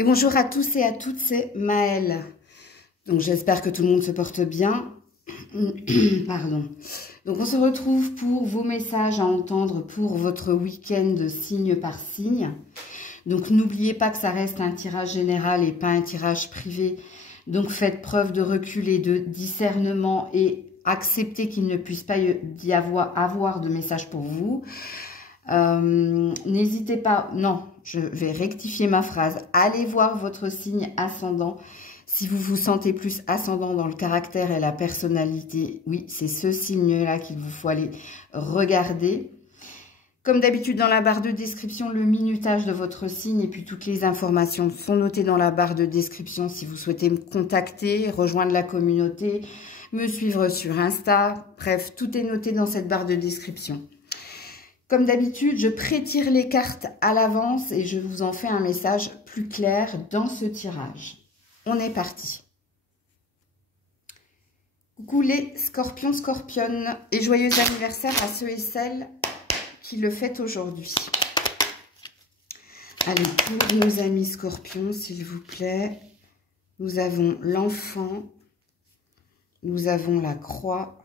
Et bonjour à tous et à toutes, c'est Maëlle. Donc j'espère que tout le monde se porte bien. Pardon. Donc on se retrouve pour vos messages à entendre pour votre week-end signe par signe. Donc n'oubliez pas que ça reste un tirage général et pas un tirage privé. Donc faites preuve de recul et de discernement et acceptez qu'il ne puisse pas y avoir de message pour vous. N'hésitez pas, non, je vais rectifier ma phrase. Allez voir votre signe ascendant. Si vous vous sentez plus ascendant dans le caractère et la personnalité, oui, c'est ce signe-là qu'il vous faut aller regarder. Comme d'habitude, dans la barre de description, le minutage de votre signe et puis toutes les informations sont notées dans la barre de description si vous souhaitez me contacter, rejoindre la communauté, me suivre sur Insta. Bref, tout est noté dans cette barre de description. Comme d'habitude, je pré-tire les cartes à l'avance et je vous en fais un message plus clair dans ce tirage. On est parti. Coucou les scorpions, scorpionnes et joyeux anniversaire à ceux et celles qui le fêtent aujourd'hui. Allez, pour nos amis scorpions, s'il vous plaît, nous avons l'enfant, nous avons la croix,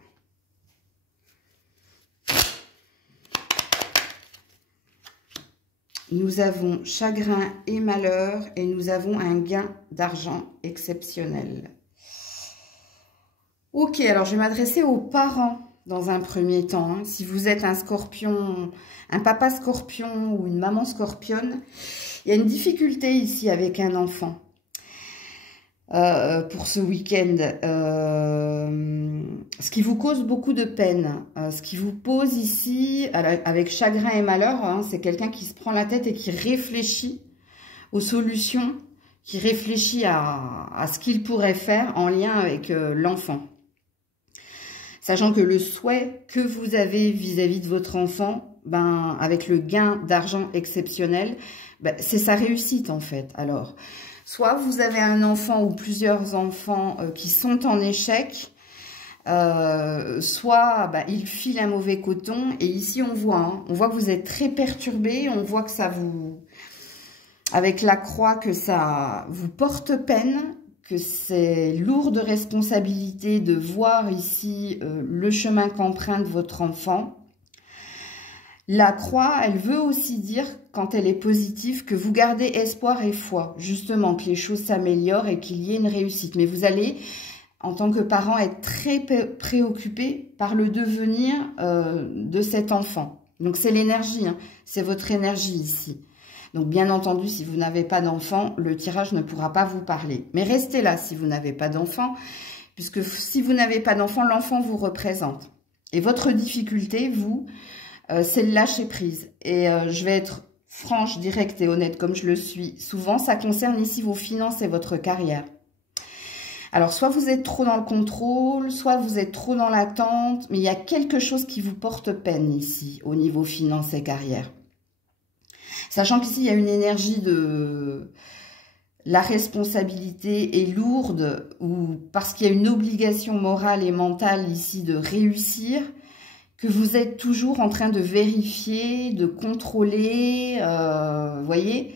nous avons chagrin et malheur et nous avons un gain d'argent exceptionnel. Ok, alors je vais m'adresser aux parents dans un premier temps. Hein. Si vous êtes un scorpion, un papa scorpion ou une maman scorpionne, il y a une difficulté ici avec un enfant. Pour ce week-end, ce qui vous cause beaucoup de peine, ce qui vous pose ici, avec chagrin et malheur, hein, c'est quelqu'un qui se prend la tête et qui réfléchit aux solutions, qui réfléchit à ce qu'il pourrait faire en lien avec l'enfant. Sachant que le souhait que vous avez vis-à-vis de votre enfant, ben, avec le gain d'argent exceptionnel, ben, c'est sa réussite en fait. Alors, soit vous avez un enfant ou plusieurs enfants qui sont en échec, soit bah, il file un mauvais coton. Et ici, on voit que vous êtes très perturbé, on voit que ça vous... Avec la croix, que ça vous porte peine, que c'est lourd de responsabilité de voir ici le chemin qu'emprunte votre enfant. La croix, elle veut aussi dire, quand elle est positive, que vous gardez espoir et foi, justement, que les choses s'améliorent et qu'il y ait une réussite. Mais vous allez, en tant que parent, être très préoccupé par le devenir de cet enfant. Donc, c'est l'énergie, hein, c'est votre énergie ici. Donc, bien entendu, si vous n'avez pas d'enfant, le tirage ne pourra pas vous parler. Mais restez là si vous n'avez pas d'enfant, puisque si vous n'avez pas d'enfant, l'enfant vous représente. Et votre difficulté, vous... c'est le lâcher prise. Et je vais être franche, directe et honnête comme je le suis souvent. Ça concerne ici vos finances et votre carrière. Alors, soit vous êtes trop dans le contrôle, soit vous êtes trop dans l'attente. Mais il y a quelque chose qui vous porte peine ici, au niveau finances et carrière. Sachant qu'ici, il y a une énergie de... La responsabilité est lourde, ou parce qu'il y a une obligation morale et mentale ici de réussir, que vous êtes toujours en train de vérifier, de contrôler, voyez.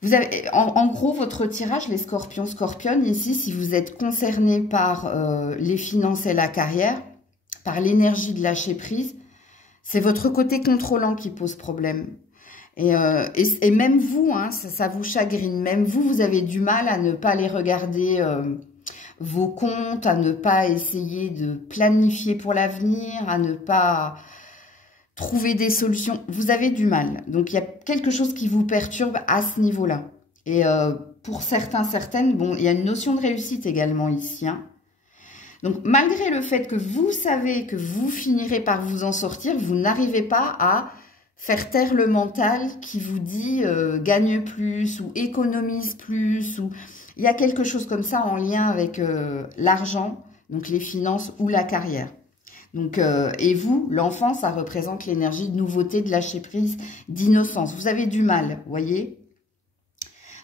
Vous avez, en gros, votre tirage, les scorpions, scorpionnes, ici, si vous êtes concerné par les finances et la carrière, par l'énergie de lâcher prise, c'est votre côté contrôlant qui pose problème. Et même vous, hein, ça vous chagrine. Même vous, vous avez du mal à ne pas aller regarder... vos comptes, à ne pas essayer de planifier pour l'avenir, à ne pas trouver des solutions. Vous avez du mal. Donc, il y a quelque chose qui vous perturbe à ce niveau-là. Et pour certains, certaines, bon, il y a une notion de réussite également ici. Hein. Donc, malgré le fait que vous savez que vous finirez par vous en sortir, vous n'arrivez pas à faire taire le mental qui vous dit gagne plus ou économise plus ou... Il y a quelque chose comme ça en lien avec l'argent, donc les finances ou la carrière. Donc, et vous, l'enfant, ça représente l'énergie de nouveauté, de lâcher prise, d'innocence. Vous avez du mal, vous voyez.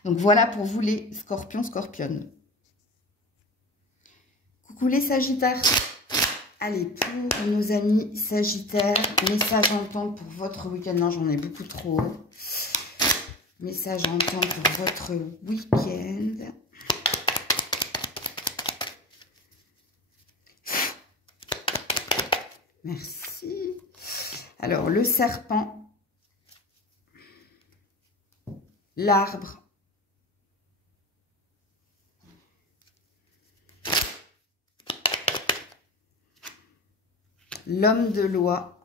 Donc voilà pour vous les scorpions, scorpionnes. Coucou les sagittaires. Allez, pour nos amis sagittaires, message entendre pour votre week-end. Non, j'en ai beaucoup trop. Message à entendre pour votre week-end. Merci. Alors, le serpent, l'arbre, l'homme de loi,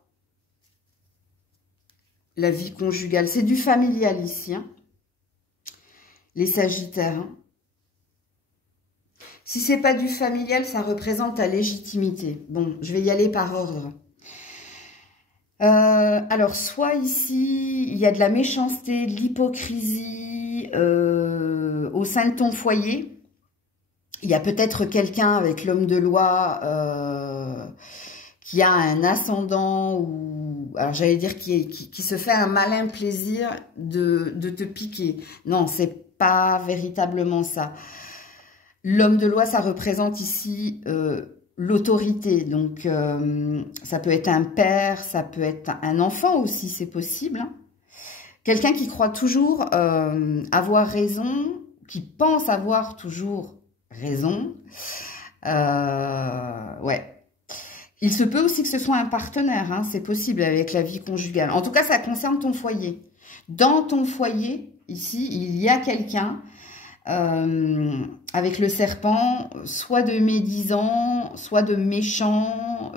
la vie conjugale. C'est du familial ici, hein. Les sagittaires. Hein. Si c'est pas du familial, ça représente ta légitimité. Bon, je vais y aller par ordre. Alors, soit ici, il y a de la méchanceté, de l'hypocrisie au sein de ton foyer. Il y a peut-être quelqu'un avec l'homme de loi qui a un ascendant ou, alors j'allais dire, qui se fait un malin plaisir de te piquer. Non, c'est pas véritablement ça. L'homme de loi, ça représente ici l'autorité. Donc, ça peut être un père, ça peut être un enfant aussi, c'est possible. Hein. Quelqu'un qui croit toujours avoir raison, qui pense avoir toujours raison. Ouais. Il se peut aussi que ce soit un partenaire, hein, c'est possible avec la vie conjugale. En tout cas, ça concerne ton foyer. Dans ton foyer, ici, il y a quelqu'un avec le serpent, soit de médisant, soit de méchant,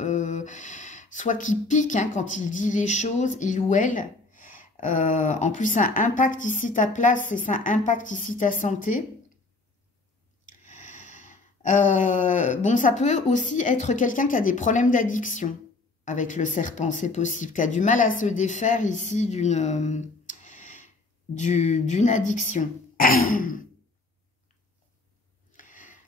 soit qui pique hein, quand il dit les choses, il ou elle. En plus, ça impacte ici ta place et ça impacte ici ta santé. Bon, ça peut aussi être quelqu'un qui a des problèmes d'addiction avec le serpent, c'est possible, qui a du mal à se défaire ici d'une addiction.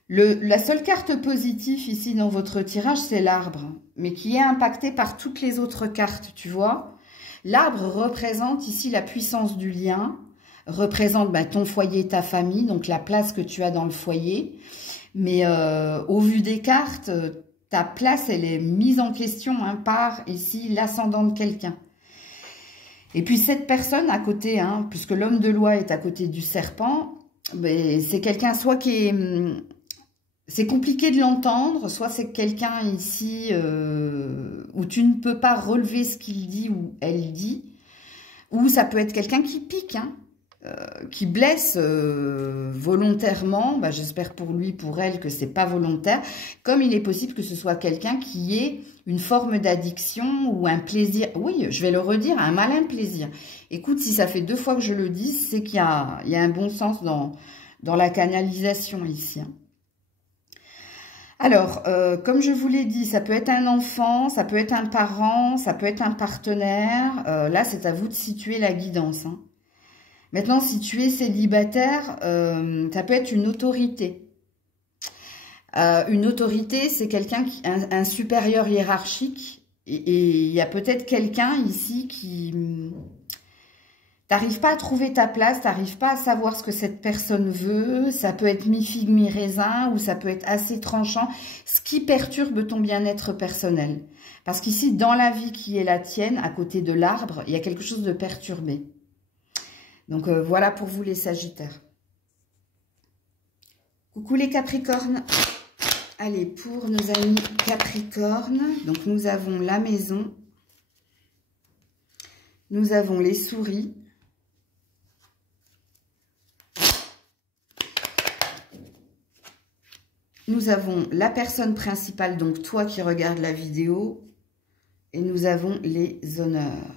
La seule carte positive ici dans votre tirage, c'est l'arbre, mais qui est impacté par toutes les autres cartes, tu vois. L'arbre représente ici la puissance du lien, représente ton foyer, ta famille, donc la place que tu as dans le foyer. Mais au vu des cartes, ta place, elle est mise en question hein, par ici l'ascendant de quelqu'un. Et puis cette personne à côté, hein, puisque l'homme de loi est à côté du serpent, c'est quelqu'un soit qui est... c'est compliqué de l'entendre, soit c'est quelqu'un ici où tu ne peux pas relever ce qu'il dit ou elle dit, ou ça peut être quelqu'un qui pique, hein. Qui blesse volontairement, j'espère pour lui, pour elle, que c'est pas volontaire, comme il est possible que ce soit quelqu'un qui ait une forme d'addiction ou un plaisir, oui, je vais le redire, un malin plaisir. Écoute, si ça fait 2 fois que je le dis, c'est qu'il y a un bon sens dans la canalisation ici. Alors, comme je vous l'ai dit, ça peut être un enfant, ça peut être un parent, ça peut être un partenaire, là c'est à vous de situer la guidance, hein. Maintenant, si tu es célibataire, ça peut être une autorité. Une autorité, c'est quelqu'un un supérieur hiérarchique. Et il y a peut-être quelqu'un ici qui... T'arrives pas à trouver ta place, t'arrives pas à savoir ce que cette personne veut. Ça peut être mi-figue, mi-raisin, ou ça peut être assez tranchant. Ce qui perturbe ton bien-être personnel. Parce qu'ici, dans la vie qui est la tienne, à côté de l'arbre, il y a quelque chose de perturbé. Donc, voilà pour vous les Sagittaires. Coucou les Capricornes. Allez, pour nos amis Capricornes, donc nous avons la maison. Nous avons les souris. Nous avons la personne principale, donc toi qui regardes la vidéo. Et nous avons les honneurs.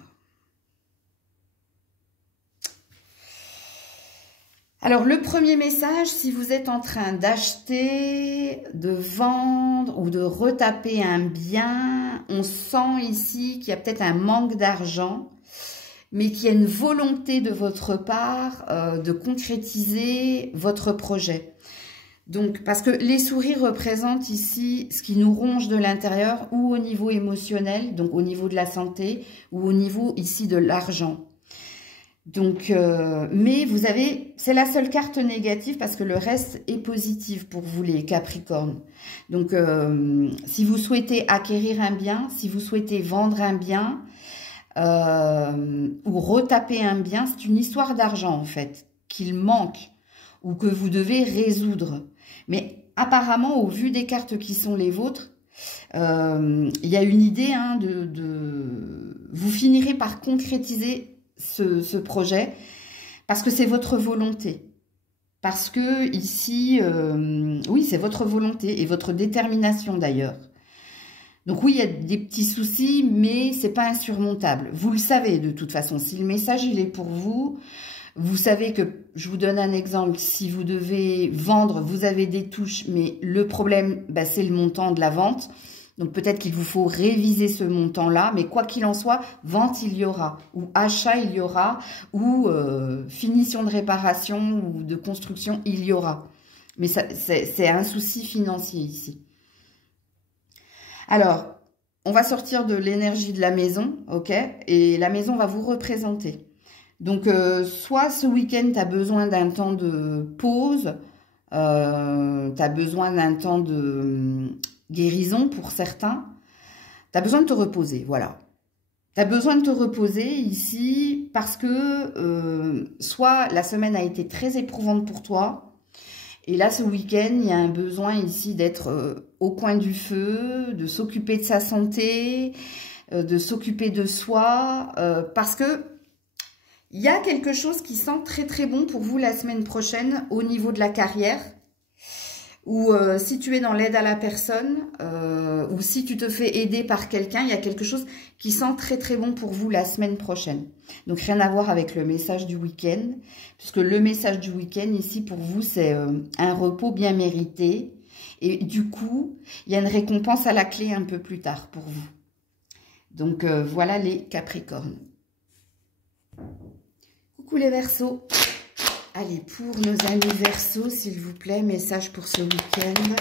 Alors, le premier message, si vous êtes en train d'acheter, de vendre ou de retaper un bien, on sent ici qu'il y a peut-être un manque d'argent, mais qu'il y a une volonté de votre part de concrétiser votre projet. Donc, parce que les souris représentent ici ce qui nous ronge de l'intérieur ou au niveau émotionnel, donc au niveau de la santé ou au niveau ici de l'argent. Donc, mais vous avez, c'est la seule carte négative parce que le reste est positif pour vous les Capricornes. Donc, si vous souhaitez acquérir un bien, si vous souhaitez vendre un bien, ou retaper un bien. C'est une histoire d'argent, en fait, qu'il manque ou que vous devez résoudre. Mais apparemment, au vu des cartes qui sont les vôtres, il y a une idée, hein, vous finirez par concrétiser ce projet parce que c'est votre volonté. Parce que ici, oui, c'est votre volonté et votre détermination d'ailleurs. Donc oui, il y a des petits soucis, mais c'est pas insurmontable. Vous le savez de toute façon. Si le message il est pour vous, vous savez que, je vous donne un exemple, si vous devez vendre, vous avez des touches, mais le problème, bah, c'est le montant de la vente. Donc peut-être qu'il vous faut réviser ce montant-là, mais quoi qu'il en soit, vente il y aura, ou achat il y aura, ou finition de réparation ou de construction il y aura. Mais c'est un souci financier ici. Alors, on va sortir de l'énergie de la maison, ok? Et la maison va vous représenter. Donc, soit ce week-end, tu as besoin d'un temps de pause, tu as besoin d'un temps de guérison pour certains. Tu as besoin de te reposer, voilà. Tu as besoin de te reposer ici parce que soit la semaine a été très éprouvante pour toi, et là, ce week-end, il y a un besoin ici d'être au coin du feu, de s'occuper de sa santé, de s'occuper de soi, parce que il y a quelque chose qui sent très très bon pour vous la semaine prochaine au niveau de la carrière, ou si tu es dans l'aide à la personne, ou si tu te fais aider par quelqu'un, il y a quelque chose qui sent très très bon pour vous la semaine prochaine. Donc rien à voir avec le message du week-end, puisque le message du week-end ici pour vous c'est un repos bien mérité, et du coup il y a une récompense à la clé un peu plus tard pour vous. Donc voilà les Capricornes. Coucou les Verseaux. Allez, pour nos amis Verseaux, s'il vous plaît, message pour ce week-end.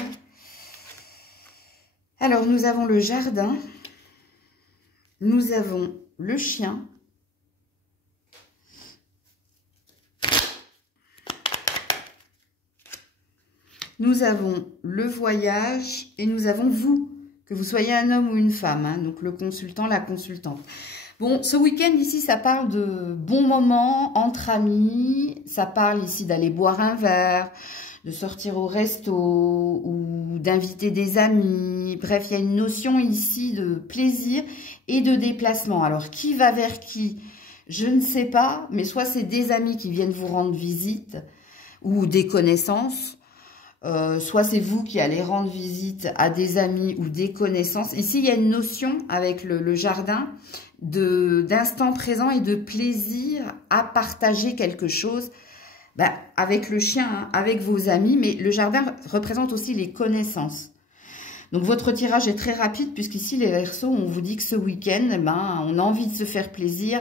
Alors, nous avons le jardin. Nous avons le chien. Nous avons le voyage. Et nous avons vous, que vous soyez un homme ou une femme. Hein, donc, le consultant, la consultante. Bon, ce week-end ici, ça parle de bons moments entre amis, ça parle ici d'aller boire un verre, de sortir au resto ou d'inviter des amis. Bref, il y a une notion ici de plaisir et de déplacement. Alors, qui va vers qui? Je ne sais pas, mais soit c'est des amis qui viennent vous rendre visite ou des connaissances, soit c'est vous qui allez rendre visite à des amis ou des connaissances. Ici, il y a une notion avec le jardin d'instant présent et de plaisir à partager quelque chose avec le chien, hein, avec vos amis, mais le jardin représente aussi les connaissances. Donc votre tirage est très rapide puisqu'ici les Verseaux, on vous dit que ce week-end, on a envie de se faire plaisir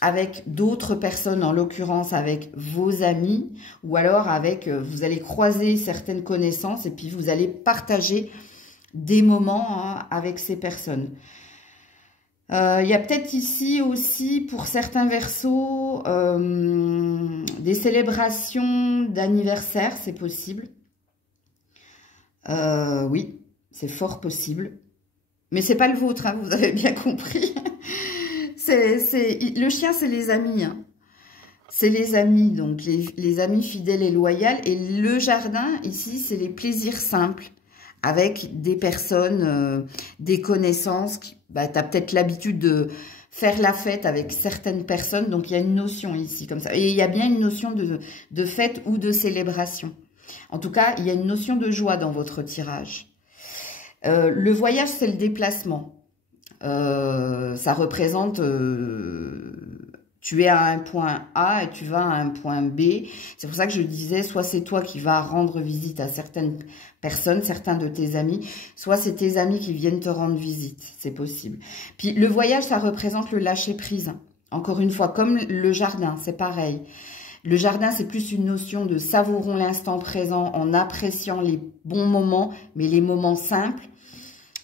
avec d'autres personnes, en l'occurrence avec vos amis, ou alors avec, vous allez croiser certaines connaissances et puis vous allez partager des moments hein, avec ces personnes. Il y a peut-être ici aussi, pour certains Verseaux, des célébrations d'anniversaire, c'est possible. Oui, c'est fort possible. Mais c'est pas le vôtre, hein, vous avez bien compris. Le chien, c'est les amis. Hein. C'est les amis, donc les amis fidèles et loyaux. Et le jardin, ici, c'est les plaisirs simples. Avec des personnes, des connaissances. Tu as peut-être l'habitude de faire la fête avec certaines personnes. Donc, il y a une notion ici comme ça. Et il y a bien une notion de fête ou de célébration. En tout cas, il y a une notion de joie dans votre tirage. Le voyage, c'est le déplacement. Ça représente... tu es à un point A et tu vas à un point B. C'est pour ça que je disais, soit c'est toi qui vas rendre visite à certaines personnes, certains de tes amis, soit c'est tes amis qui viennent te rendre visite. C'est possible. Puis le voyage, ça représente le lâcher-prise. Encore une fois, comme le jardin, c'est pareil. Le jardin, c'est plus une notion de savourons l'instant présent en appréciant les bons moments, mais les moments simples.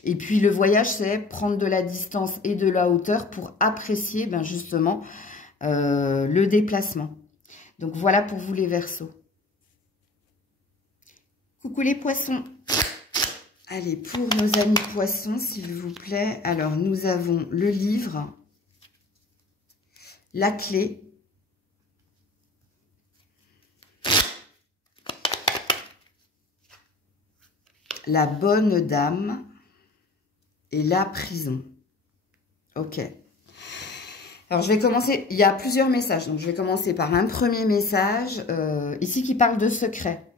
Et puis le voyage, c'est prendre de la distance et de la hauteur pour apprécier justement le déplacement. Donc voilà pour vous les Verseaux. Coucou les Poissons. Allez, pour nos amis Poissons, s'il vous plaît. Alors, nous avons le livre. la clé, la bonne dame et la prison. Ok. Alors, je vais commencer, il y a plusieurs messages, donc je vais commencer par un premier message, ici qui parle de secret.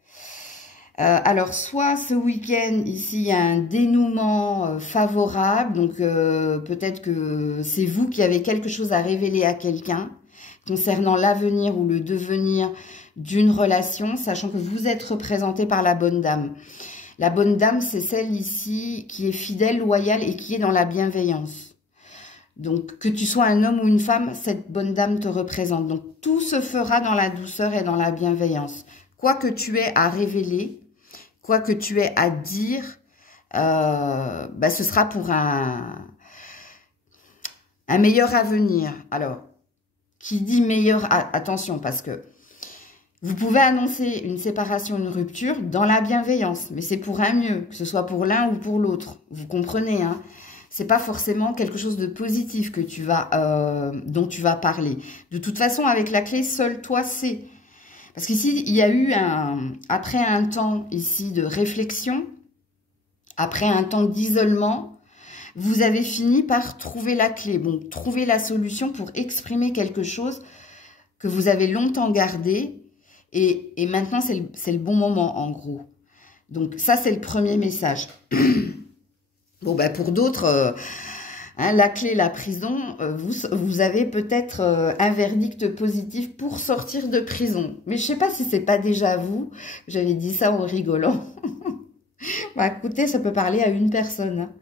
Alors, soit ce week-end, ici, il y a un dénouement favorable, donc peut-être que c'est vous qui avez quelque chose à révéler à quelqu'un concernant l'avenir ou le devenir d'une relation, sachant que vous êtes représenté par la bonne dame. La bonne dame, c'est celle ici qui est fidèle, loyale et qui est dans la bienveillance. Donc, que tu sois un homme ou une femme, cette bonne dame te représente. Donc, tout se fera dans la douceur et dans la bienveillance. Quoi que tu aies à révéler, quoi que tu aies à dire, ce sera pour un meilleur avenir. Alors, qui dit meilleur, attention, parce que vous pouvez annoncer une séparation, une rupture dans la bienveillance, mais c'est pour un mieux, que ce soit pour l'un ou pour l'autre. Vous comprenez, hein? C'est pas forcément quelque chose de positif que dont tu vas parler. De toute façon, avec la clé, seul toi sais. Parce qu'ici, il y a eu après un temps ici de réflexion, après un temps d'isolement, vous avez fini par trouver la clé. Bon, trouver la solution pour exprimer quelque chose que vous avez longtemps gardé. Et maintenant, c'est le bon moment, en gros. Donc, ça, c'est le premier message. Bon, pour d'autres, la clé, la prison, vous avez peut-être un verdict positif pour sortir de prison. Mais je ne sais pas si c'est pas déjà vous. J'avais dit ça en rigolant. Écoutez, ça peut parler à une personne. Hein.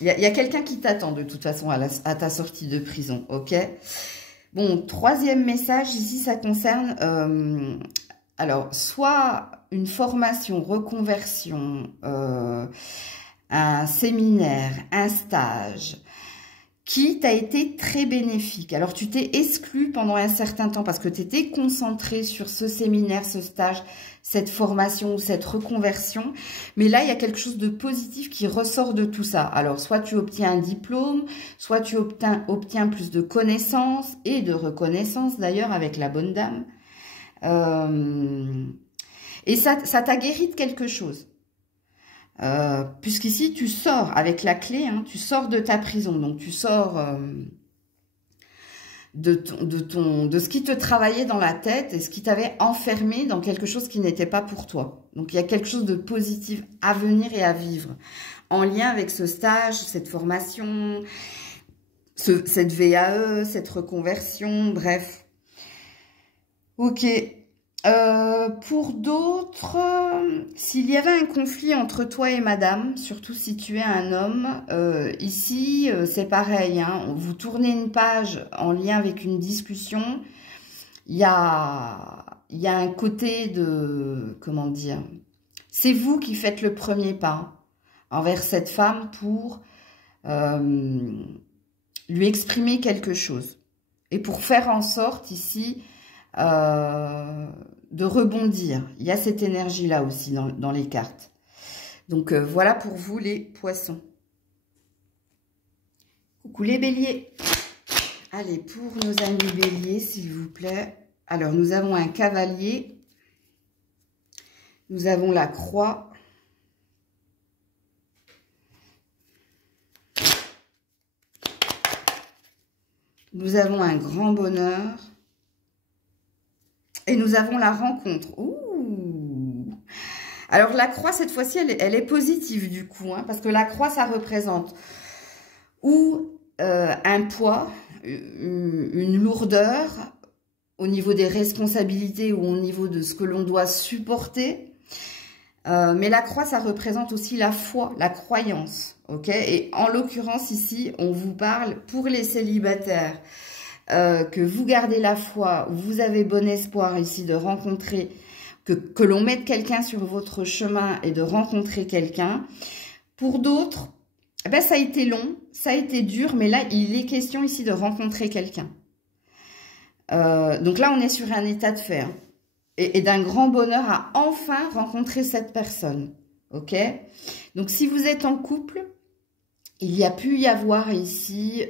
Il y a quelqu'un qui t'attend de toute façon à ta sortie de prison, ok? Bon, troisième message, ici, ça concerne... alors, soit une formation, reconversion... un séminaire, un stage, qui t'a été très bénéfique. Alors, tu t'es exclu pendant un certain temps parce que tu étais concentré sur ce séminaire, ce stage, cette formation ou cette reconversion. Mais là, il y a quelque chose de positif qui ressort de tout ça. Alors, soit tu obtiens un diplôme, soit tu obtiens plus de connaissances et de reconnaissance, d'ailleurs, avec la bonne dame. Et ça t'a guéri de quelque chose. Puisqu'ici, tu sors avec la clé, hein, tu sors de ta prison. Donc, tu sors de ce qui te travaillait dans la tête et ce qui t'avait enfermé dans quelque chose qui n'était pas pour toi. Donc, il y a quelque chose de positif à venir et à vivre en lien avec ce stage, cette formation, cette VAE, cette reconversion, bref. Ok. Pour d'autres, s'il y avait un conflit entre toi et madame, surtout si tu es un homme, ici c'est pareil, hein, vous tournez une page en lien avec une discussion, il y a un côté de, comment dire, c'est vous qui faites le premier pas envers cette femme pour lui exprimer quelque chose et pour faire en sorte ici de rebondir. Il y a cette énergie-là aussi dans les cartes. Donc, voilà pour vous les poissons. Coucou les béliers. Allez, pour nos amis béliers, s'il vous plaît. Alors, nous avons un cavalier. Nous avons la croix. Nous avons un grand bonheur. Et nous avons la rencontre. Ouh. Alors, la croix, cette fois-ci, elle est positive, du coup. Hein, parce que la croix, ça représente ou un poids, une lourdeur au niveau des responsabilités ou au niveau de ce que l'on doit supporter. Mais la croix, ça représente aussi la foi, la croyance. Okay, et en l'occurrence, ici, on vous parle pour les célibataires. Que vous gardez la foi, vous avez bon espoir ici de rencontrer, que l'on mette quelqu'un sur votre chemin et de rencontrer quelqu'un. Pour d'autres, ça a été long, ça a été dur, mais là, il est question ici de rencontrer quelqu'un. Donc là, on est sur un état de fait, hein, et d'un grand bonheur à enfin rencontrer cette personne. Ok? Donc, si vous êtes en couple, il y a pu y avoir ici...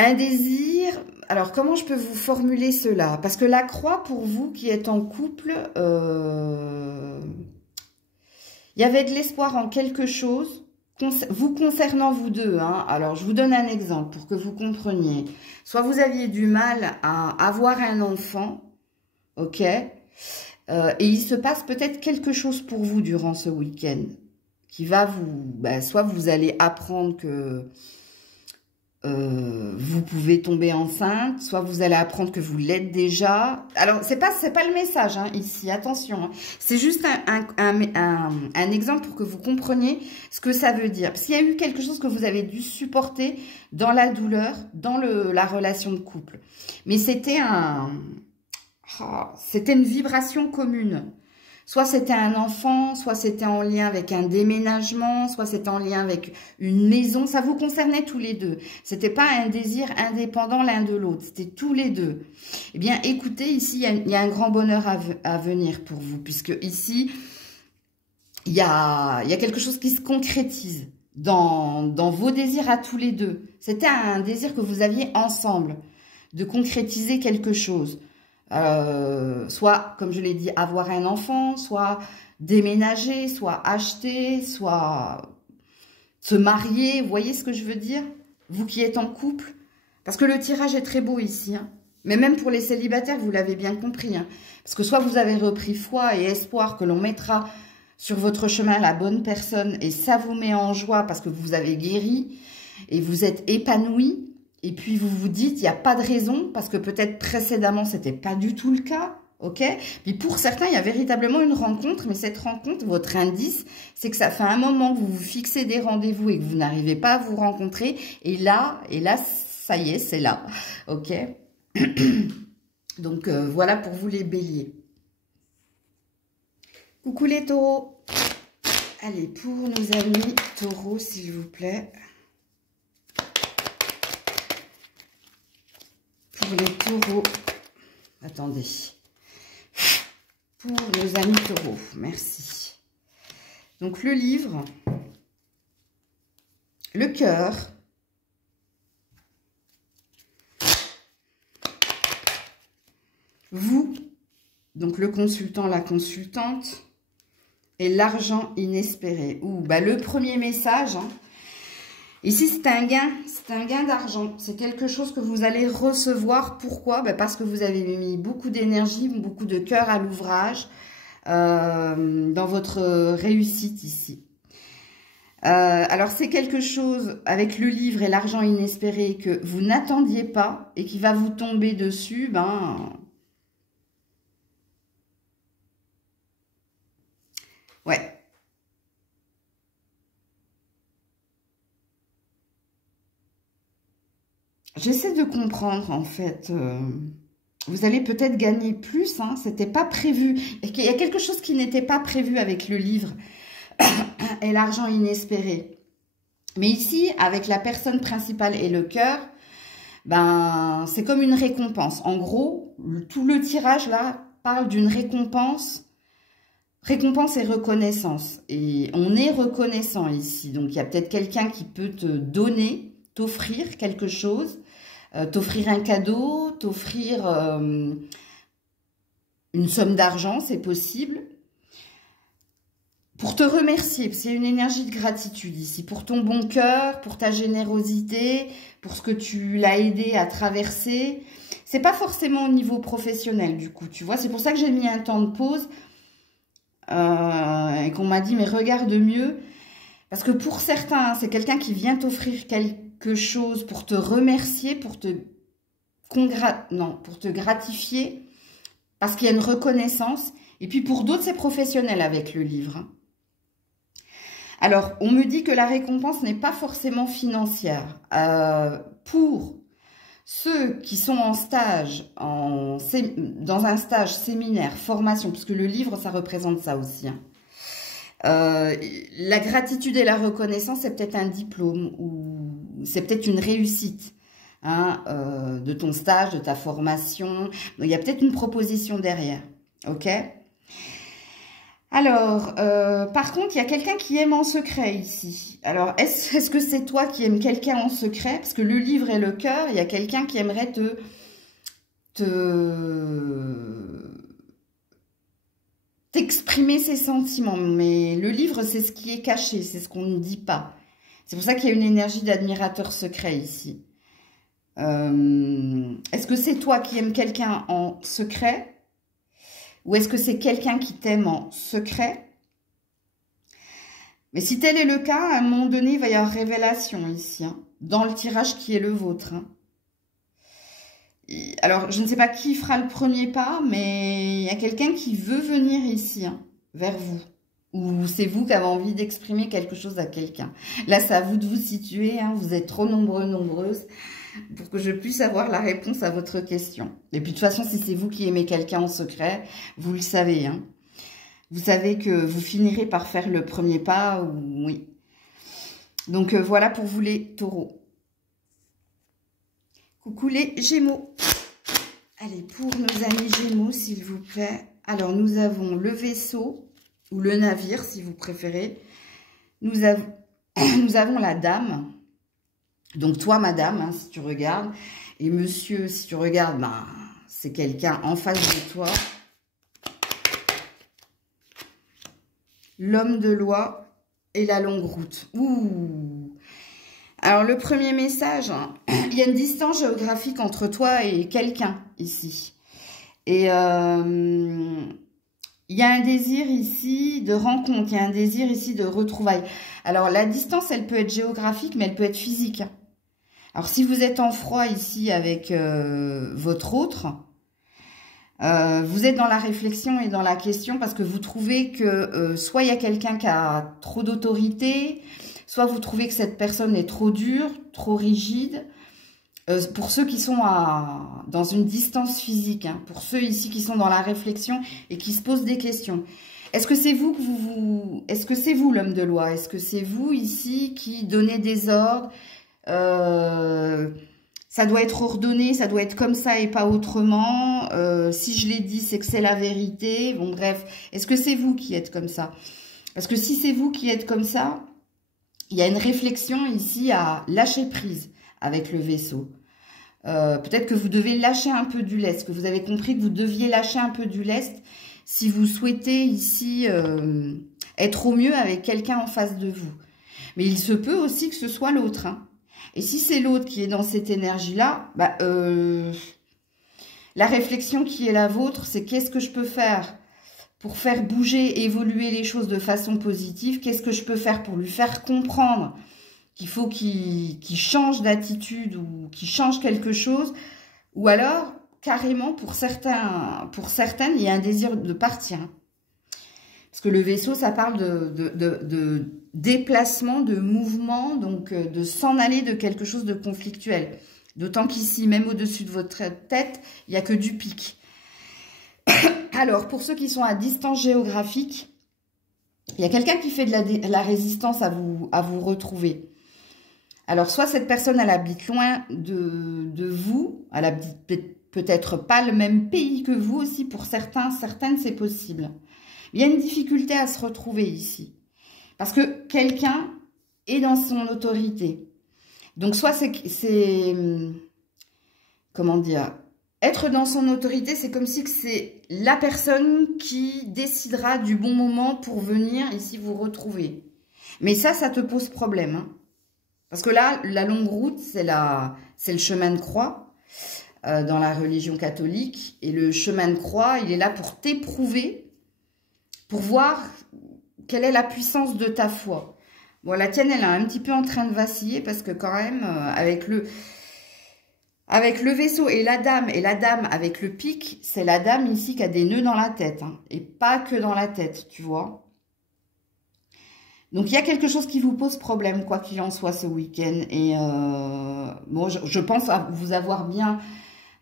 Un désir, alors comment je peux vous formuler cela? Parce que la croix, pour vous qui êtes en couple, il y avait de l'espoir en quelque chose, vous concernant vous deux. Hein. Alors, je vous donne un exemple pour que vous compreniez. Soit vous aviez du mal à avoir un enfant, ok, et il se passe peut-être quelque chose pour vous durant ce week-end, qui va vous... soit vous allez apprendre que... vous pouvez tomber enceinte, soit vous allez apprendre que vous l'êtes déjà. Alors, c'est pas le message hein, ici, attention. Hein. C'est juste un exemple pour que vous compreniez ce que ça veut dire. Parce qu'il y a eu quelque chose que vous avez dû supporter dans la douleur, dans la relation de couple. Mais c'était une vibration commune. Soit c'était un enfant, soit c'était en lien avec un déménagement, soit c'était en lien avec une maison. Ça vous concernait tous les deux. C'était pas un désir indépendant l'un de l'autre. C'était tous les deux. Eh bien, écoutez, ici, il y a un grand bonheur à venir pour vous. Puisque ici, il y a quelque chose qui se concrétise dans vos désirs à tous les deux. C'était un désir que vous aviez ensemble, de concrétiser quelque chose. Soit, comme je l'ai dit, avoir un enfant, soit déménager, soit acheter, soit se marier. Vous voyez ce que je veux dire? Vous qui êtes en couple. Parce que le tirage est très beau ici. Hein. Mais même pour les célibataires, vous l'avez bien compris. Hein. Parce que soit vous avez repris foi et espoir que l'on mettra sur votre chemin la bonne personne. Et ça vous met en joie parce que vous avez guéri et vous êtes épanoui. Et puis, vous vous dites, il n'y a pas de raison, parce que peut-être précédemment, ce n'était pas du tout le cas, ok? Puis pour certains, il y a véritablement une rencontre, mais cette rencontre, votre indice, c'est que ça fait un moment que vous vous fixez des rendez-vous et que vous n'arrivez pas à vous rencontrer. Et là, ça y est, c'est là, ok? Donc, voilà pour vous les béliers. Coucou les taureaux. Allez, pour nos amis taureaux, s'il vous plaît. Pour les taureaux, attendez, pour nos amis taureaux, merci. Donc le livre, le cœur, vous, donc le consultant, la consultante, et l'argent inespéré. Ouh, bah le premier message, hein. Ici, c'est un gain d'argent. C'est quelque chose que vous allez recevoir. Pourquoi? Parce que vous avez mis beaucoup d'énergie, beaucoup de cœur à l'ouvrage dans votre réussite ici. Alors, c'est quelque chose avec le livre et l'argent inespéré que vous n'attendiez pas et qui va vous tomber dessus. Ouais. J'essaie de comprendre, en fait. Vous allez peut-être gagner plus, hein, c'était pas prévu. Il y a quelque chose qui n'était pas prévu avec le livre et l'argent inespéré. Mais ici, avec la personne principale et le cœur, c'est comme une récompense. En gros, tout le tirage, là, parle d'une récompense. Récompense et reconnaissance. Et on est reconnaissant ici. Donc, il y a peut-être quelqu'un qui peut te donner, t'offrir quelque chose. T'offrir un cadeau, t'offrir une somme d'argent, c'est possible. Pour te remercier, c'est une énergie de gratitude ici, pour ton bon cœur, pour ta générosité, pour ce que tu l'as aidé à traverser. C'est pas forcément au niveau professionnel du coup, tu vois. C'est pour ça que j'ai mis un temps de pause et qu'on m'a dit, mais regarde mieux. Parce que pour certains, c'est quelqu'un qui vient t'offrir quelque chose pour te remercier, pour te gratifier, parce qu'il y a une reconnaissance. Et puis pour d'autres, c'est professionnel avec le livre. Alors, on me dit que la récompense n'est pas forcément financière. Pour ceux qui sont en stage, dans un stage, séminaire, formation, puisque le livre, ça représente ça aussi, hein. La gratitude et la reconnaissance, c'est peut-être un diplôme ou c'est peut-être une réussite hein, de ton stage, de ta formation. Donc, il y a peut-être une proposition derrière, ok? Alors, par contre, il y a quelqu'un qui aime en secret ici. Alors, est-ce que c'est toi qui aimes quelqu'un en secret? Parce que le livre et le cœur, il y a quelqu'un qui aimerait t'exprimer ses sentiments. Mais le livre, c'est ce qui est caché, c'est ce qu'on ne dit pas. C'est pour ça qu'il y a une énergie d'admirateur secret ici. Est-ce que c'est toi qui aimes quelqu'un en secret? Ou est-ce que c'est quelqu'un qui t'aime en secret? Mais si tel est le cas, à un moment donné, il va y avoir révélation ici, hein, dans le tirage qui est le vôtre. Hein. Alors, je ne sais pas qui fera le premier pas, mais il y a quelqu'un qui veut venir ici, hein, vers vous. Ou c'est vous qui avez envie d'exprimer quelque chose à quelqu'un. Là, c'est à vous de vous situer, hein, vous êtes trop nombreux, nombreuses, pour que je puisse avoir la réponse à votre question. Et puis, de toute façon, si c'est vous qui aimez quelqu'un en secret, vous le savez, hein. Vous savez que vous finirez par faire le premier pas, ou oui. Donc, voilà pour vous les taureaux. Coucou les Gémeaux. Allez, pour nos amis Gémeaux, s'il vous plaît. Alors, nous avons le vaisseau, ou le navire, si vous préférez. Nous avons la dame. Donc, toi, madame, hein, si tu regardes. Et monsieur, si tu regardes, ben, c'est quelqu'un en face de toi. L'homme de loi et la longue route. Ouh. Alors, le premier message, hein, il y a une distance géographique entre toi et quelqu'un ici. Et il y a un désir ici de rencontre, il y a un désir ici de retrouvailles. Alors, la distance, elle peut être géographique, mais elle peut être physique. Alors, si vous êtes en froid ici avec votre autre, vous êtes dans la réflexion et dans la question parce que vous trouvez que soit il y a quelqu'un qui a trop d'autorité, soit vous trouvez que cette personne est trop dure, trop rigide. Pour ceux qui sont dans une distance physique, hein, pour ceux ici qui sont dans la réflexion et qui se posent des questions. Est-ce que c'est vous est-ce que c'est vous l'homme de loi? Est-ce que c'est vous ici qui donnez des ordres? Ça doit être ordonné, ça doit être comme ça et pas autrement. Si je l'ai dit, c'est que c'est la vérité. Bon, bref, est-ce que c'est vous qui êtes comme ça? Parce que si c'est vous qui êtes comme ça, il y a une réflexion ici à lâcher prise avec le vaisseau. Peut-être que vous devez lâcher un peu du lest, que vous avez compris que vous deviez lâcher un peu du lest si vous souhaitez ici être au mieux avec quelqu'un en face de vous. Mais il se peut aussi que ce soit l'autre, hein. Et si c'est l'autre qui est dans cette énergie-là, bah, la réflexion qui est la vôtre, c'est qu'est-ce que je peux faire pour faire bouger, évoluer les choses de façon positive? Qu'est-ce que je peux faire pour lui faire comprendre qu'il faut qu'il change d'attitude ou qu'il change quelque chose? Ou alors, carrément, pour certaines, il y a un désir de partir. Parce que le vaisseau, ça parle de déplacement, de mouvement, donc de s'en aller de quelque chose de conflictuel. D'autant qu'ici, même au-dessus de votre tête, il n'y a que du pic. Alors, pour ceux qui sont à distance géographique, il y a quelqu'un qui fait de la résistance à vous retrouver. Alors, soit cette personne, elle habite loin de vous, elle habite peut-être pas le même pays que vous aussi, pour certaines, c'est possible. Il y a une difficulté à se retrouver ici. Parce que quelqu'un est dans son autorité. Donc, soit c'est comment dire, être dans son autorité, c'est comme si c'est la personne qui décidera du bon moment pour venir ici vous retrouver. Mais ça te pose problème, hein. Parce que là, la longue route, c'est le chemin de croix dans la religion catholique. Et le chemin de croix, il est là pour t'éprouver, pour voir quelle est la puissance de ta foi. Bon, la tienne, elle est un petit peu en train de vaciller parce que quand même, avec le vaisseau et la dame avec le pic, c'est la dame ici qui a des nœuds dans la tête, hein, et pas que dans la tête, tu vois. Donc, il y a quelque chose qui vous pose problème, quoi qu'il en soit, ce week-end. Et bon, je pense à vous avoir bien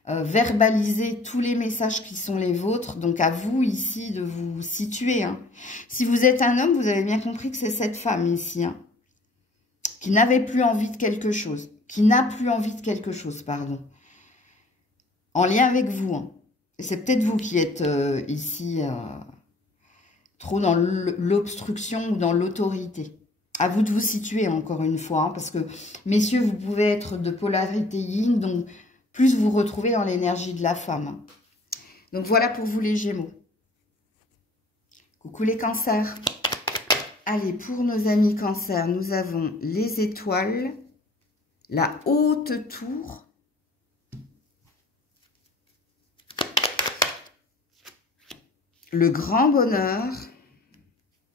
verbalisé tous les messages qui sont les vôtres. Donc, à vous, ici, de vous situer, hein. Si vous êtes un homme, vous avez bien compris que c'est cette femme, ici, hein, qui n'avait plus envie de quelque chose. Qui n'a plus envie de quelque chose, pardon. En lien avec vous, hein. Et c'est peut-être vous qui êtes ici... trop dans l'obstruction ou dans l'autorité. À vous de vous situer encore une fois, hein, parce que, messieurs, vous pouvez être de polarité yin, donc plus vous retrouvez dans l'énergie de la femme. Donc voilà pour vous les Gémeaux. Coucou les cancers. Allez, pour nos amis cancers, nous avons les étoiles, la haute tour, le grand bonheur,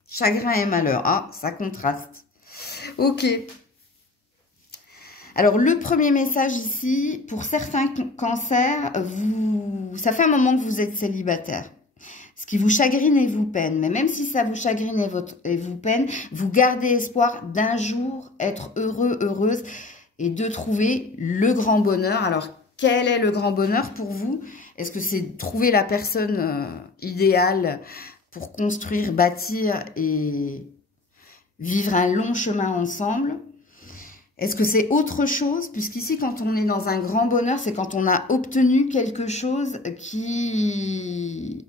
chagrin et malheur. Ah, ça contraste. Ok. Alors, le premier message ici, pour certains cancers, ça fait un moment que vous êtes célibataire. Ce qui vous chagrine et vous peine. Mais même si ça vous chagrine et vous peine, vous gardez espoir d'un jour être heureux, heureuse et de trouver le grand bonheur. Alors, quel est le grand bonheur pour vous? Est-ce que c'est trouver la personne idéale pour construire, bâtir et vivre un long chemin ensemble? Est-ce que c'est autre chose? Puisqu'ici, quand on est dans un grand bonheur, c'est quand on a obtenu quelque chose qui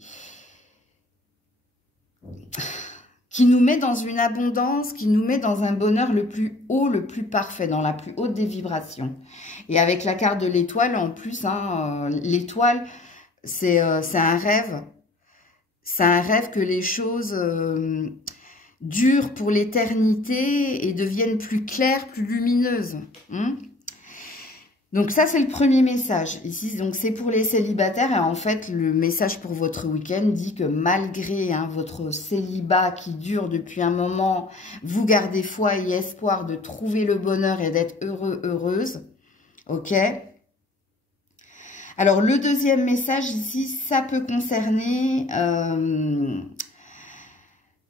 nous met dans une abondance, qui nous met dans un bonheur le plus haut, le plus parfait, dans la plus haute des vibrations. Et avec la carte de l'étoile, en plus, hein, l'étoile, c'est un rêve. C'est un rêve que les choses durent pour l'éternité et deviennent plus claires, plus lumineuses. Donc ça, c'est le premier message. Ici, donc c'est pour les célibataires. Et en fait, le message pour votre week-end dit que malgré votre célibat qui dure depuis un moment, vous gardez foi et espoir de trouver le bonheur et d'être heureux, heureuse. Ok? Alors, le deuxième message ici, ça peut concerner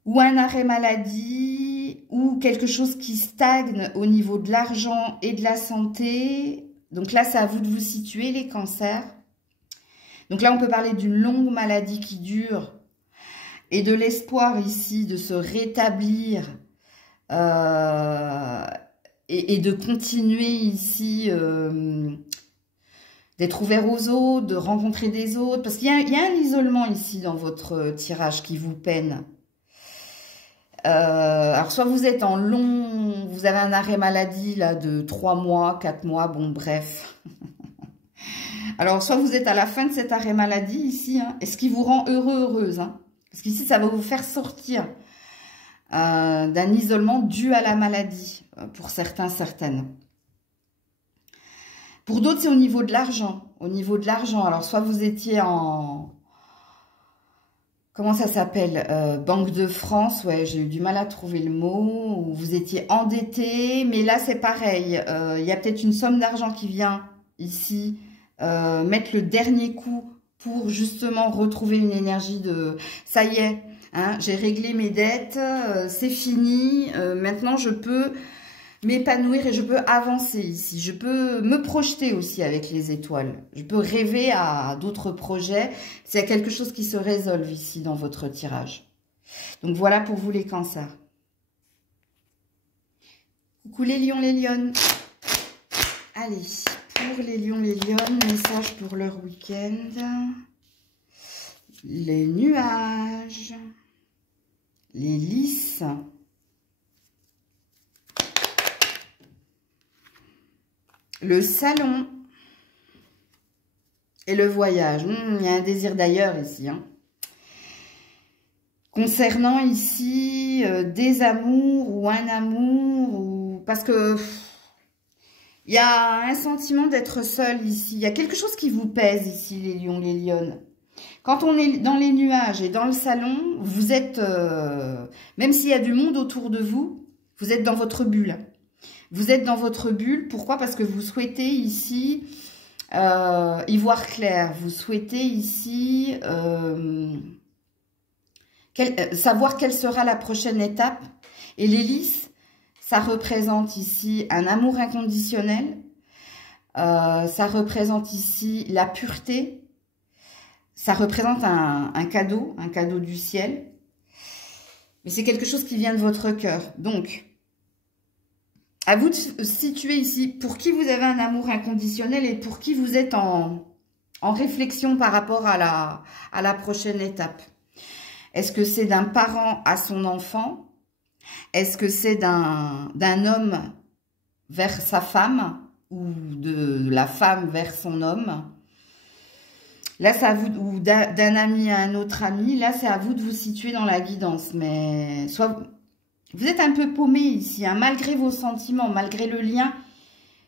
ou un arrêt maladie ou quelque chose qui stagne au niveau de l'argent et de la santé. Donc là, c'est à vous de vous situer, les cancers. Donc là, on peut parler d'une longue maladie qui dure et de l'espoir ici de se rétablir et de continuer ici, d'être ouvert aux autres, de rencontrer des autres. Parce qu'il y a un isolement ici dans votre tirage qui vous peine. Alors, soit vous êtes en long, vous avez un arrêt maladie là de 3 mois, 4 mois, bon bref. Alors, soit vous êtes à la fin de cet arrêt maladie ici, hein, et ce qui vous rend heureux, heureuse. Hein, parce qu'ici, ça va vous faire sortir d'un isolement dû à la maladie, pour certains, certaines. Pour d'autres, c'est au niveau de l'argent. Au niveau de l'argent, alors soit vous étiez en... Comment ça s'appelle? Banque de France, ouais, j'ai eu du mal à trouver le mot. Ou vous étiez endetté, mais là c'est pareil. Il y a peut-être une somme d'argent qui vient ici mettre le dernier coup pour justement retrouver une énergie de ça y est, hein, j'ai réglé mes dettes, c'est fini. Maintenant je peux m'épanouir et je peux avancer ici. Je peux me projeter aussi avec les étoiles. Je peux rêver à d'autres projets. S'il y a quelque chose qui se résolve ici dans votre tirage. Donc voilà pour vous les cancers. Coucou les lions, les lionnes. Allez, pour les lions, les lionnes, message pour leur week-end. Les nuages. Les lys. Le salon et le voyage. Il y a un désir d'ailleurs ici. Hein. Concernant ici des amours ou un amour, ou parce que il y a un sentiment d'être seul ici. Il y a quelque chose qui vous pèse ici, les lions, les lionnes. Quand on est dans les nuages et dans le salon, vous êtes, même s'il y a du monde autour de vous, vous êtes dans votre bulle. Vous êtes dans votre bulle. Pourquoi? Parce que vous souhaitez ici y voir clair. Vous souhaitez ici savoir quelle sera la prochaine étape. Et les lys, ça représente ici un amour inconditionnel. Ça représente ici la pureté. Ça représente un cadeau du ciel. Mais c'est quelque chose qui vient de votre cœur. Donc, à vous de situer ici pour qui vous avez un amour inconditionnel et pour qui vous êtes en réflexion par rapport à la prochaine étape. Est-ce que c'est d'un parent à son enfant? Est-ce que c'est d'un homme vers sa femme ou de la femme vers son homme? Là, c'est à vous, ou d'un ami à un autre ami. Là, c'est à vous de vous situer dans la guidance. Mais soit vous êtes un peu paumé ici, hein, malgré vos sentiments, malgré le lien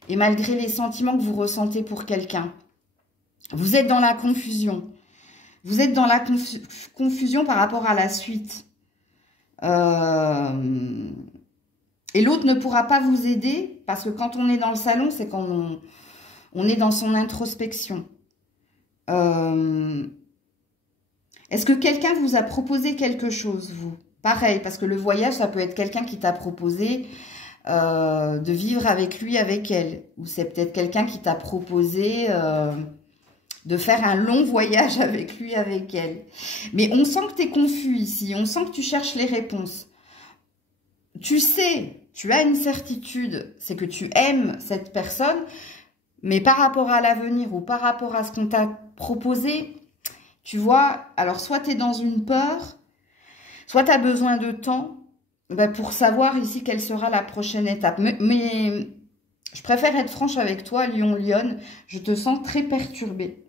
et malgré les sentiments que vous ressentez pour quelqu'un. Vous êtes dans la confusion. Vous êtes dans la confusion par rapport à la suite. Et l'autre ne pourra pas vous aider parce que quand on est dans le salon, c'est quand on est dans son introspection. Est-ce que quelqu'un vous a proposé quelque chose, vous? Pareil, parce que le voyage, ça peut être quelqu'un qui t'a proposé de vivre avec lui, avec elle. Ou c'est peut-être quelqu'un qui t'a proposé de faire un long voyage avec lui, avec elle. Mais on sent que tu es confus ici. On sent que tu cherches les réponses. Tu sais, tu as une certitude, c'est que tu aimes cette personne, mais par rapport à l'avenir ou par rapport à ce qu'on t'a proposé, tu vois, alors soit tu es dans une peur, soit tu as besoin de temps pour savoir ici quelle sera la prochaine étape. Mais je préfère être franche avec toi, Lion, je te sens très perturbée.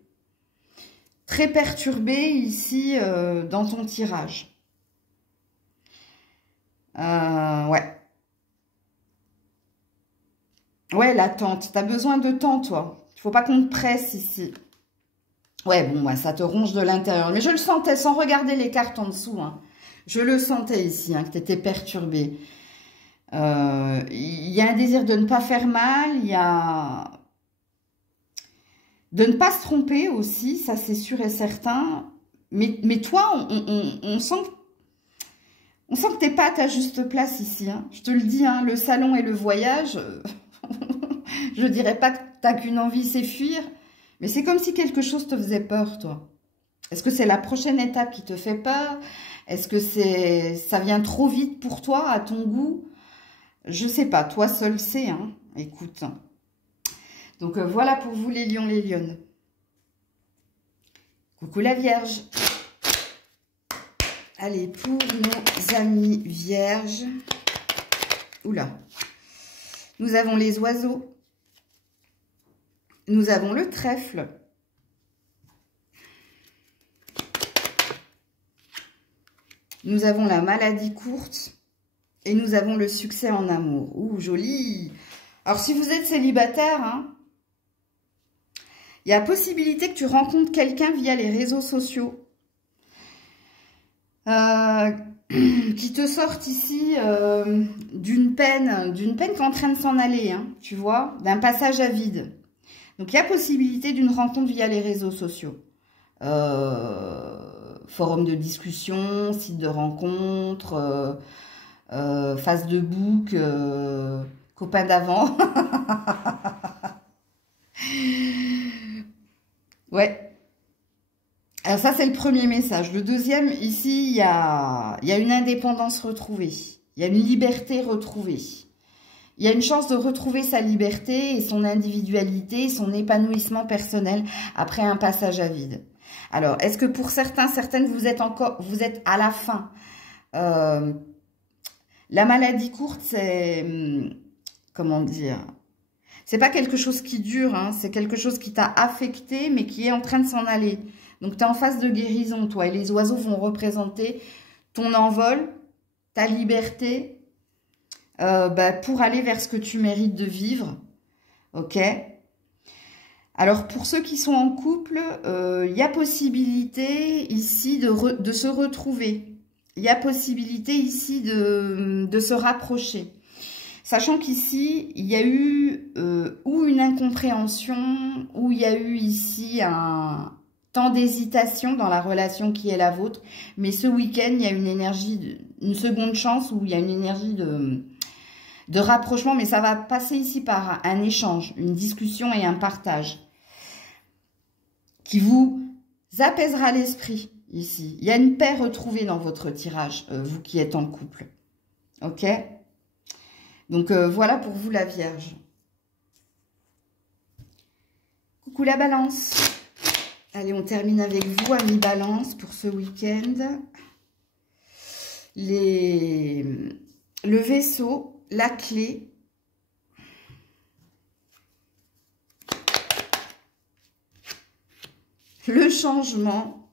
Très perturbée ici dans ton tirage. Ouais. Ouais, l'attente. Tu as besoin de temps, toi. Il ne faut pas qu'on te presse ici. Ouais, bon, bah, ça te ronge de l'intérieur. Mais je le sentais, sans regarder les cartes en dessous. Hein. Je le sentais ici, hein, que tu étais perturbée. Il y a un désir de ne pas faire mal. Il y a... de ne pas se tromper aussi, ça c'est sûr et certain. Mais toi, on sent que tu n'es pas à ta juste place ici. Hein. Je te le dis, hein, le salon et le voyage... Je ne dirais pas que tu n'as qu'une envie, c'est fuir. Mais c'est comme si quelque chose te faisait peur, toi. Est-ce que c'est la prochaine étape qui te fait peur? Est-ce que ça vient trop vite pour toi, à ton goût? Je ne sais pas. Toi seul sais. Hein. Écoute. Donc, voilà pour vous, les lions, les lionnes. Coucou la Vierge. Allez, pour nos amis vierges. Oula. Nous avons les oiseaux. Nous avons le trèfle. Nous avons la maladie courte. Et nous avons le succès en amour. Ouh, joli. Alors, si vous êtes célibataire, hein, il y a possibilité que tu rencontres quelqu'un via les réseaux sociaux. Qui te sortent ici d'une peine qui est en train de s'en aller, hein, tu vois, d'un passage à vide. Donc, il y a possibilité d'une rencontre via les réseaux sociaux. Forum de discussion, site de rencontre, face de book, copain d'avant. Ouais. Alors ça, c'est le premier message. Le deuxième, ici, il y a une indépendance retrouvée. Il y a une liberté retrouvée. Il y a une chance de retrouver sa liberté et son individualité, son épanouissement personnel après un passage à vide. Alors, est-ce que pour certains, certaines, vous êtes à la fin? La maladie courte, c'est... Comment dire? C'est pas quelque chose qui dure, hein, c'est quelque chose qui t'a affecté, mais qui est en train de s'en aller. Donc, tu es en phase de guérison, toi. Et les oiseaux vont représenter ton envol, ta liberté, pour aller vers ce que tu mérites de vivre. Ok? Alors, pour ceux qui sont en couple, il y a possibilité ici de se retrouver. Il y a possibilité ici de se rapprocher. Sachant qu'ici, il y a eu ou une incompréhension, ou il y a eu ici un temps d'hésitation dans la relation qui est la vôtre. Mais ce week-end, il y a une énergie, une seconde chance, où il y a une énergie de rapprochement. Mais ça va passer ici par un échange, une discussion et un partage qui vous apaisera l'esprit ici. Il y a une paix retrouvée dans votre tirage, vous qui êtes en couple. Ok ? Donc, voilà pour vous, la Vierge. Coucou la Balance. Allez, on termine avec vous, amis Balance, pour ce week-end. le vaisseau, la clé, le changement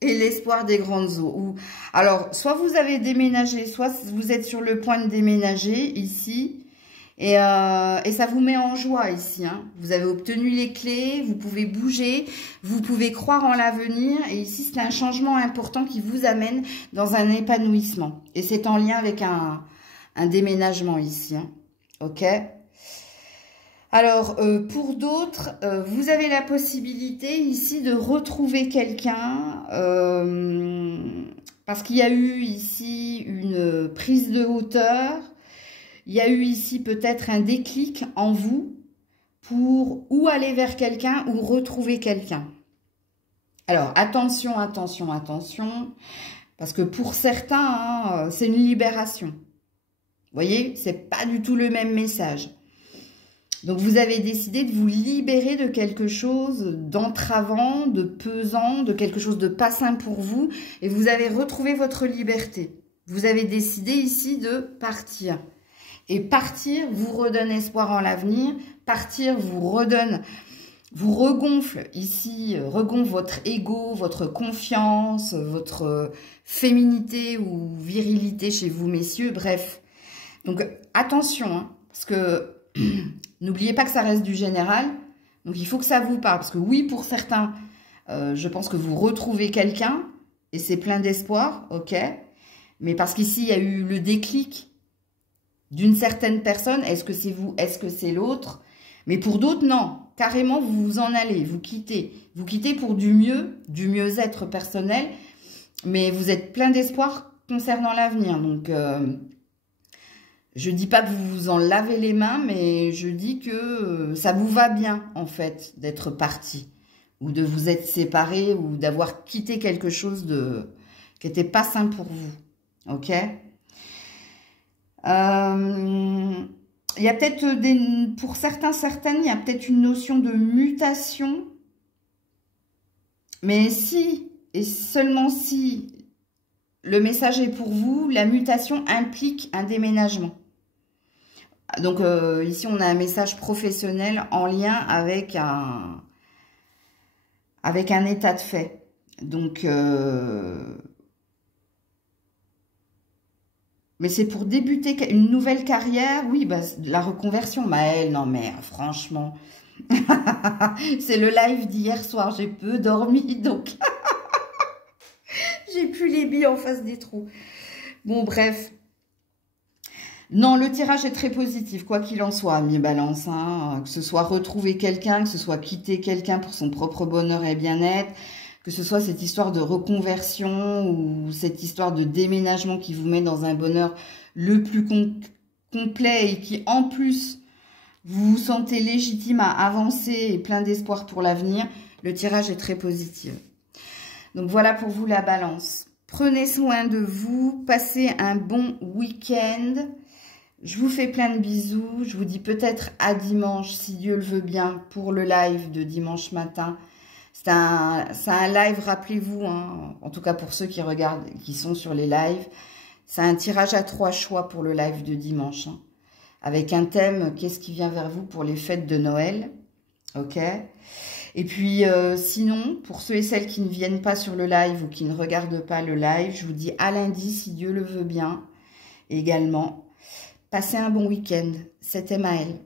et l'espoir des grandes eaux. Alors, soit vous avez déménagé, soit vous êtes sur le point de déménager ici. Et ça vous met en joie ici. Hein. Vous avez obtenu les clés, vous pouvez bouger, vous pouvez croire en l'avenir. Et ici, c'est un changement important qui vous amène dans un épanouissement. Et c'est en lien avec un déménagement ici. Hein. Ok. Alors, pour d'autres, vous avez la possibilité ici de retrouver quelqu'un. Parce qu'il y a eu ici une prise de hauteur. Il y a eu ici peut-être un déclic en vous pour ou aller vers quelqu'un ou retrouver quelqu'un. Alors, attention, attention, attention, parce que pour certains, hein, c'est une libération. Vous voyez, c'est pas du tout le même message. Donc, vous avez décidé de vous libérer de quelque chose d'entravant, de pesant, de quelque chose de pas sain pour vous, et vous avez retrouvé votre liberté. Vous avez décidé ici de partir. Et partir vous redonne espoir en l'avenir. Partir vous redonne, vous regonfle ici, regonfle votre ego, votre confiance, votre féminité ou virilité chez vous, messieurs. Bref. Donc, attention, hein, parce que n'oubliez pas que ça reste du général. Donc, il faut que ça vous parle. Parce que oui, pour certains, je pense que vous retrouvez quelqu'un et c'est plein d'espoir, ok. Mais parce qu'ici, il y a eu le déclic d'une certaine personne, est-ce que c'est vous, est-ce que c'est l'autre? Mais pour d'autres, non. Carrément, vous vous en allez, vous quittez. Vous quittez pour du mieux-être personnel, mais vous êtes plein d'espoir concernant l'avenir. Donc, je dis pas que vous vous en lavez les mains, mais je dis que ça vous va bien, en fait, d'être parti. Ou de vous être séparé, ou d'avoir quitté quelque chose qui n'était pas sain pour vous. Ok ? Il y a peut-être pour certaines, il y a peut-être une notion de mutation. Mais si, et seulement si, le message est pour vous, la mutation implique un déménagement. Donc ici, on a un message professionnel en lien avec un état de fait. Donc, mais c'est pour débuter une nouvelle carrière. Oui, bah, la reconversion, Maëlle, non mais franchement, c'est le live d'hier soir, j'ai peu dormi, donc j'ai plus les billes en face des trous. Bon, bref. Non, le tirage est très positif, quoi qu'il en soit, mes balances. Hein, que ce soit retrouver quelqu'un, que ce soit quitter quelqu'un pour son propre bonheur et bien-être, que ce soit cette histoire de reconversion ou cette histoire de déménagement qui vous met dans un bonheur le plus complet et qui, en plus, vous vous sentez légitime à avancer et plein d'espoir pour l'avenir, le tirage est très positif. Donc voilà pour vous la balance. Prenez soin de vous, passez un bon week-end. Je vous fais plein de bisous. Je vous dis peut-être à dimanche, si Dieu le veut bien, pour le live de dimanche matin. C'est un live, rappelez-vous, hein, en tout cas pour ceux qui regardent, qui sont sur les lives. C'est un tirage à 3 choix pour le live de dimanche. Hein, avec un thème, qu'est-ce qui vient vers vous pour les fêtes de Noël. Ok. Et puis, sinon, pour ceux et celles qui ne viennent pas sur le live ou qui ne regardent pas le live, je vous dis à lundi, si Dieu le veut bien, également. Passez un bon week-end. C'était Maëlle.